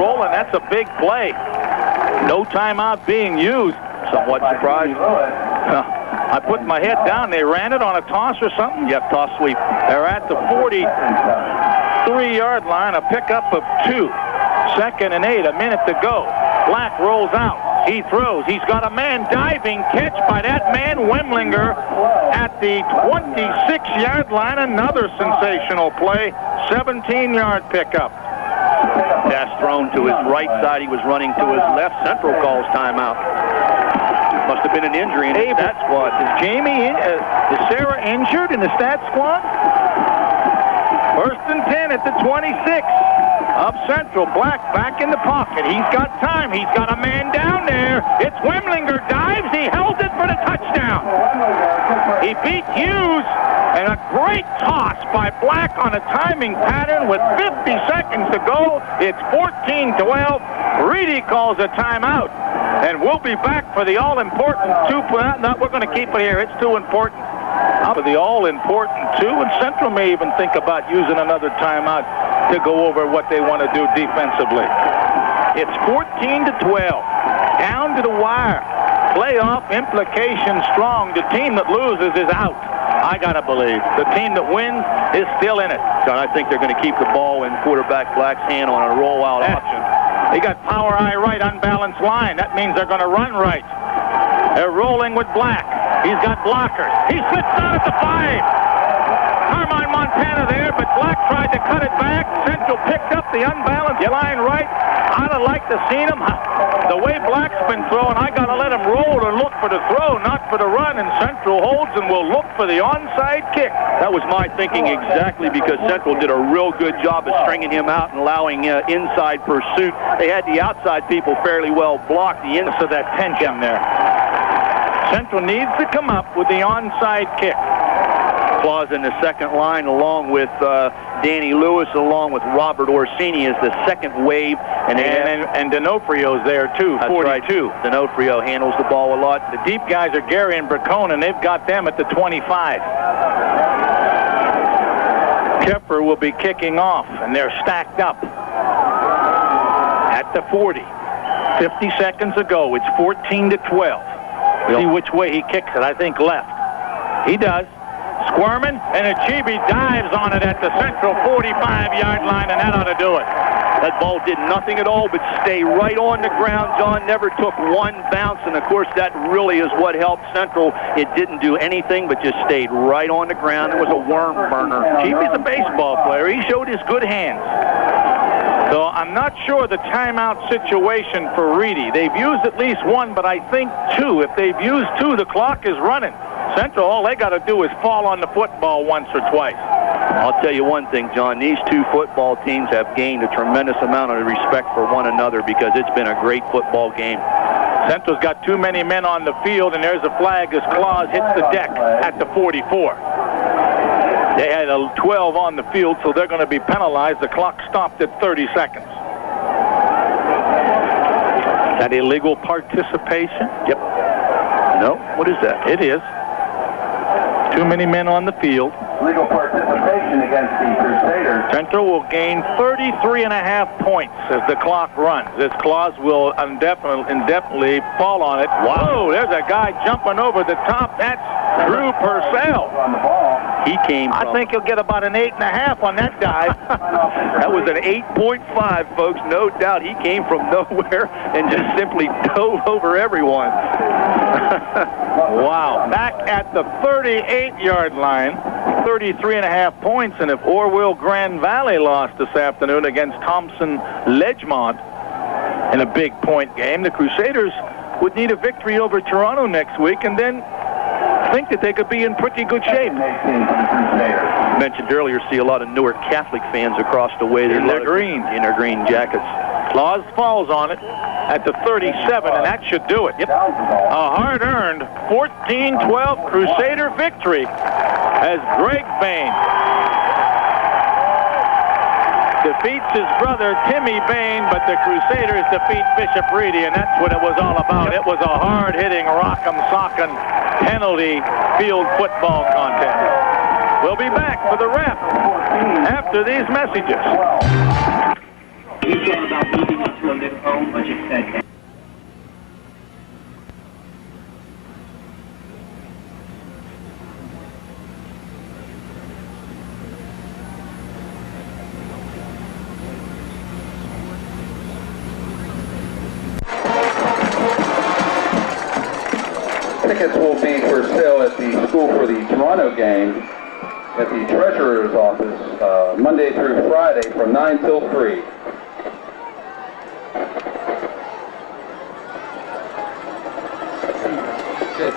rolling. That's a big play. No timeout being used. Somewhat surprised. I put my head down. They ran it on a toss or something? Yep, toss sweep. They're at the 43-yard line, a pickup of 2. 2nd and 8, a minute to go. Black rolls out. He throws. He's got a man diving. Catch by that man, Wemlinger, at the 26-yard line. Another sensational play. 17-yard pickup. Pass thrown to his right side. He was running to his left. Central calls timeout. Must have been an injury in the stat squad. Is is Sarah injured in the stat squad? 1st and 10 at the 26 of Central. Black back in the pocket. He's got time. He's got a man down there. It's Wemlinger. Dives. He held it for the touchdown. He beat Hughes. And a great toss by Black on a timing pattern with 50 seconds to go. It's 14-12. Reedy calls a timeout. And we'll be back for the all-important 2. No, we're going to keep it here. It's too important. For the all-important 2. And Central may even think about using another timeout to go over what they want to do defensively. It's 14-12. Down to the wire. Playoff implications strong. The team that loses is out. I got to believe. The team that wins is still in it. John, I think they're going to keep the ball in quarterback Black's hand on a rollout option. They got power eye right, unbalanced line. That means they're going to run right. They're rolling with Black. He's got blockers. He slips out at the 5. Carmine Montana there, but Black tried to cut it back. Central picked up the unbalanced line right. I'd have liked to seen him. The way Black's been throwing, I got to let him roll and look for the throw, not for the run. And Central holds and will look for the onside kick. That was my thinking exactly, because Central did a real good job of stringing him out and allowing inside pursuit. They had the outside people fairly well blocked. The inside, so that tension there. Central needs to come up with the onside kick. Claus in the second line, along with Danny Lewis, along with Robert Orsini, is the second wave. And D'Onofrio's there, too, 42. Right. D'Onofrio handles the ball a lot. The deep guys are Gary and Bracone, and they've got them at the 25. Kepper will be kicking off, and they're stacked up at the 40. 50 seconds ago, it's 14-12. See which way he kicks it. I think left. He does. Squirming, and Achibi dives on it at the Central 45-yard line, and that ought to do it. That ball did nothing at all but stay right on the ground. John never took one bounce, and of course that really is what helped Central. It didn't do anything but just stayed right on the ground. It was a worm burner. Achibi's a baseball player. He showed his good hands. So I'm not sure the timeout situation for Reedy. They've used at least one, but I think 2. If they've used 2, the clock is running. Central, all they got to do is fall on the football once or twice. I'll tell you one thing, John. These 2 football teams have gained a tremendous amount of respect for one another, because it's been a great football game. Central's got too many men on the field, and there's a flag as Claus hits the deck at the 44. They had a 12 on the field, so they're going to be penalized. The clock stopped at 30 seconds. Is that illegal participation? Yep. No? What is that? It is. Too many men on the field. Legal participation against the Crusaders. Central will gain 33.5 points as the clock runs. This Claus will indefinitely fall on it. Wow, there's a guy jumping over the top. That's Drew Purcell. On the ball. He came from... I think he'll get about an 8.5 on that dive. That was an 8.5, folks. No doubt he came from nowhere and just simply dove over everyone. Wow. Back at the 38-yard line, 33.5 points. And if Orwell Grand Valley lost this afternoon against Thompson Ledgemont in a big point game, the Crusaders would need a victory over Toronto next week, and then think that they could be in pretty good shape. Mentioned earlier, see a lot of Newark Catholic fans across the way. In their green jackets. Claus falls on it at the 37, and that should do it. Yep. A hard-earned 14-12 Crusader victory as Greg Bain defeats his brother Timmy Bain, but the Crusaders defeat Bishop Reedy, and that's what it was all about. It was a hard-hitting, rock'em-sock'em penalty field football contest. We'll be back for the ref after these messages. Tickets will be for sale at the school for the Toronto game at the treasurer's office Monday through Friday from 9 till 3. Good,